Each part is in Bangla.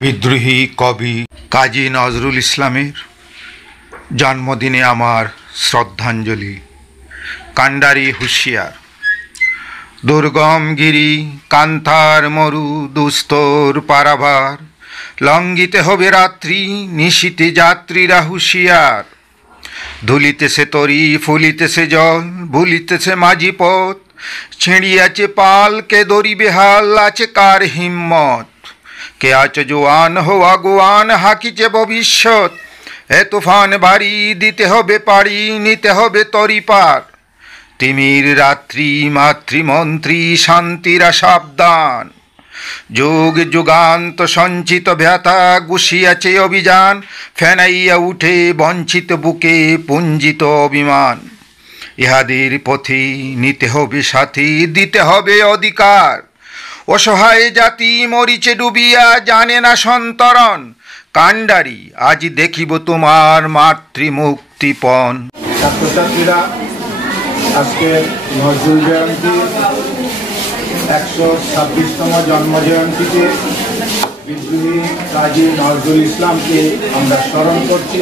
বিদ্রোহী কবি কাজী নজরুল ইসলামের জন্মদিনে আমার শ্রদ্ধাঞ্জলি। কান্ডারি হুঁশিয়ার। দুর্গম গিরি কান্তার মরু দুস্তর পারাভার, লঙ্ঘিতে হবে রাত্রি নিশীতে যাত্রীরা হুঁশিয়ার। ধুলিতেছে তরি ফুলিতেছে জল ভুলিতেছে মাঝি পথ, ছিঁড়িয়াছে পাল কে দড়ি বেহাল আছে কার হিম্মত। কে আছে জোয়ান হো আগুয়ান হাকিছে ভবিষ্যৎ, এ তুফান বাড়ি দিতে হবে পাড়ি নিতে হবে তরি পার। তিমির রাত্রি মাতৃমন্ত্রী শান্তিরা সাবধান, যুগ যুগান্ত সঞ্চিত ব্যথা গুছিয়াছে অভিযান। ফেনাইয়া উঠে বঞ্চিত বুকে পুঞ্জিত অভিমান। ইহাদের পথে নিতে হবে সাথী দিতে হবে অধিকার। অসহায় জাতি মরিচে ডুবিয়া জানে না সন্তরণ। কান্ডারি আজ দেখিব তোমার মাতৃমুক্তিপণ। ছাত্রছাত্রীরা আজকে নজরুল জয়ন্তী 126তম জন্মজয়ন্তীতে বিদ্রোহী কাজী নজরুল ইসলামকে আমরা স্মরণ করছি।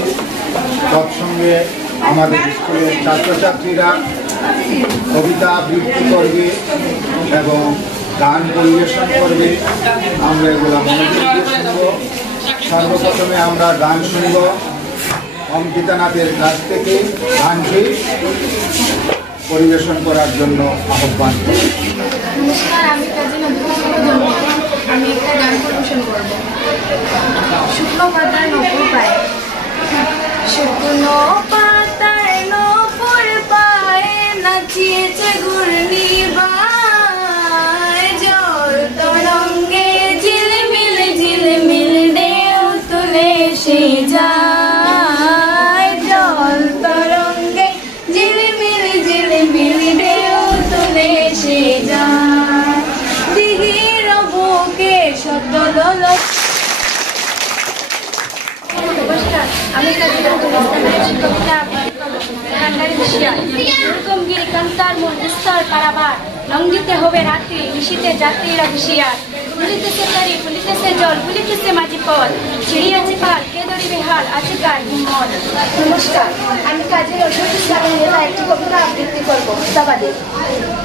তৎসঙ্গে আমাদের স্কুলের ছাত্রছাত্রীরা কবিতা আবৃত্তি করবে এবং গান পরিবেশন করবে। আমরা এগুলো মনোযোগ দিয়ে শুনব। সর্বপ্রথমে আমরা গান শুনব অঙ্কিতানাথের কাছ থেকে। গানটি পরিবেশন করার জন্য আহ্বান করি। নমস্কার, আমি কাজী নজরুল ইসলাম। আমি একটা গান পরিবেশন করব। শুকনো পাতার নপুর পায়ে, শুকনো পাতার নপুর পায়ে নাচিয়েছে ঘূর্ণিঝড়। জল তরঙ্গে ঝিলমিল ঝিলমিল ঢেউ তুলে সে যায়। জল তরঙ্গে ঝিলমিল ঝিলমিল ঢেউ তুলে সে যায়। দিঘির বুকে শব্দ দোল। নমস্কার, আমি কাজী নজরুল ইসলামের কবিতা কান্ডারি হুঁশিয়ার। দুর্গম গিরি কান্তার মরু দুস্তর পারাভার, লঙ্ঘিতে হবে রাত্রি নিশীতে যাত্রীরা হুঁশিয়ার। ভুলিতেছে তরি ফুলিতেছে জল ভুলিতেছে মাঝি পথ, ছিড়িয়াছে পাল কে দড়ি বেহাল আছে কার হিম্মত। নমস্কার, আমি কাজী নজরুল ইসলামের লেখা একটি কবিতা আবৃত্তি করব। মিথ্যাবাদী।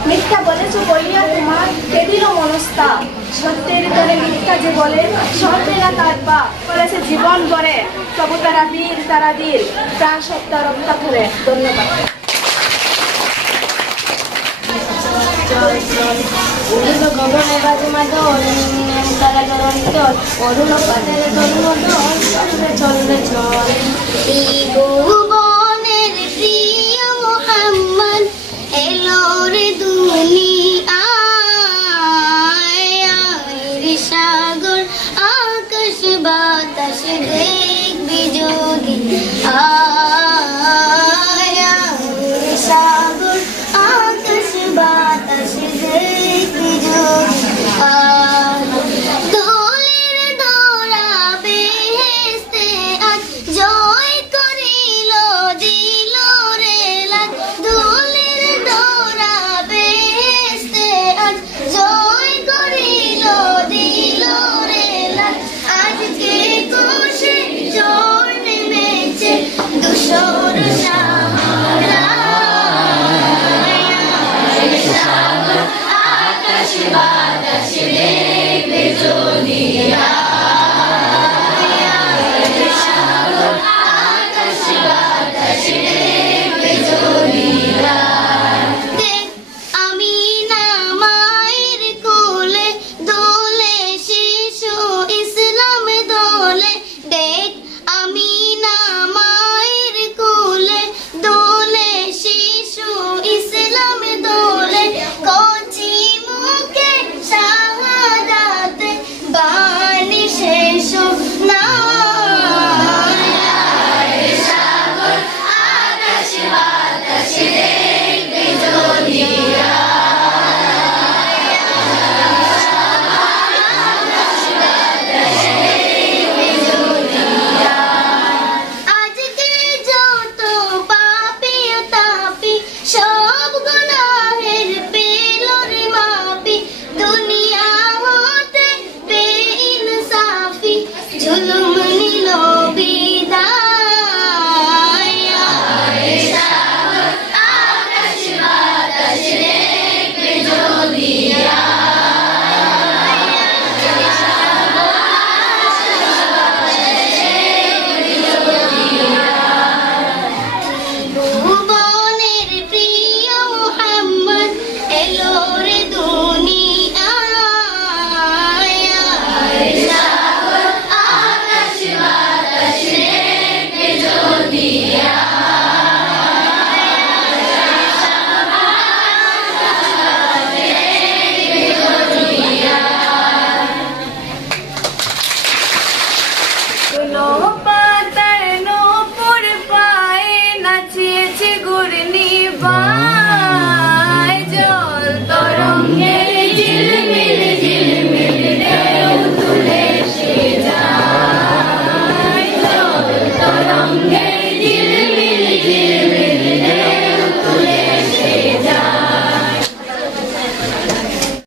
মিথ্যা বলেছ বলিয়া তোমার কে দিল মনস্তাপ, সত্যের তরে মিথ্যা যে বলে সহজে না তার পা। করেছে জীবন গড়ে তবু তারা বীর তারা দিল, প্রাণ সত্তা রক্ষা করে। ধন্যবাদ। গগনে বাজে মাদল তারা জ্বলন্ত অরুণ পাতের তরুণ দল চলবে চলবে চল। এই ভুবনের প্রিয় মোহাম্মদ এলো রে দুনিয়ায়। সাগর আকাশ বাতাস দেখবি যদি সাগর আকাশ বাতাস দেখবি যদি দোলের দোরা বেহেশতে আজ জয় করিল ঝুলুম নিল বিদায় আকাশ বাতাস দেখবে যদি ভুবনের প্রিয় মুহাম্মদ এলো রে দুনিয়ায় আকাশ বাতাস দেখবে যদি सुनो